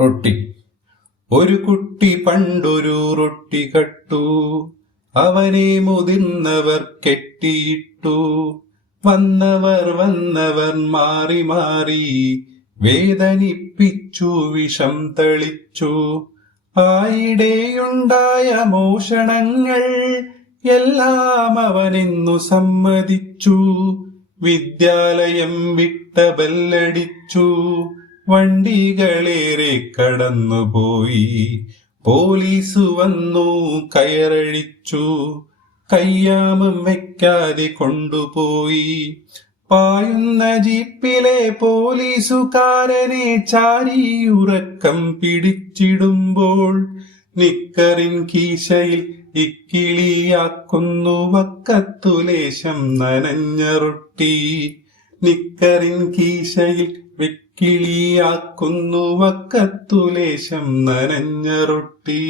റൊട്ടി. ഒരു കുട്ടി പണ്ടൊരു റൊട്ടി കട്ടു. അവനെ മുതിർന്നവർ കെട്ടിയിട്ടു. വന്നവർ വന്നവർ മാറി മാറി വേദനിപ്പിച്ചു വിഷം തളിച്ചു. ആയിടെയുണ്ടായ മോഷണങ്ങൾ എല്ലാം അവനെന്നു സമ്മതിച്ചു. വിദ്യാലയം വിട്ട ബെല്ലടിച്ചു. വണ്ടികളേറെ കടന്നുപോയി. പോലീസ് വന്നു കയറഴിച്ചു. കയ്യാമം വെക്കാതെ കൊണ്ടുപോയി. പായുന്ന ജീപ്പിലെ പോലീസുകാരനെ ചാരി ഉറക്കം പിടിച്ചിടുമ്പോൾ നിക്കറിൻ കീശയിൽ ഇക്കിളിയാക്കുന്നു വക്കത്തുലേശം നനഞ്ഞ റൊട്ടി. നിക്കറിൻ കീശയിൽ വിക്കിളിയാക്കുന്നു വക്കത്തുലേശം നനഞ്ഞ റൊട്ടി.